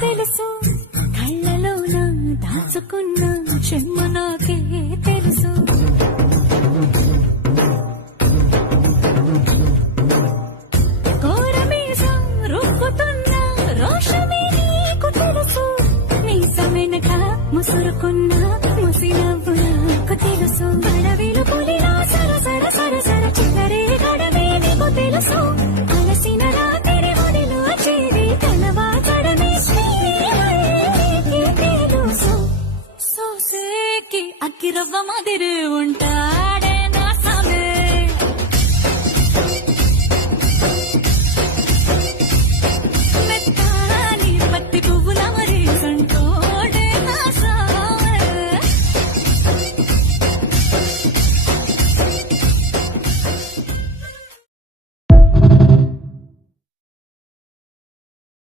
తెలుసు కళ్ళలోన దాచుకున్న చెమ్మ నాకే తెలుసు. కోరమీసం రుక్కుతున్న రోషమే నీకు తెలుసు. మీసమెనక ముసురుకున్న ముసినవ్వు నాకు తెలుసు. అడవిలు పులిలా సర సర సర సర చిల్లరే గడవే నీకు తెలుసు.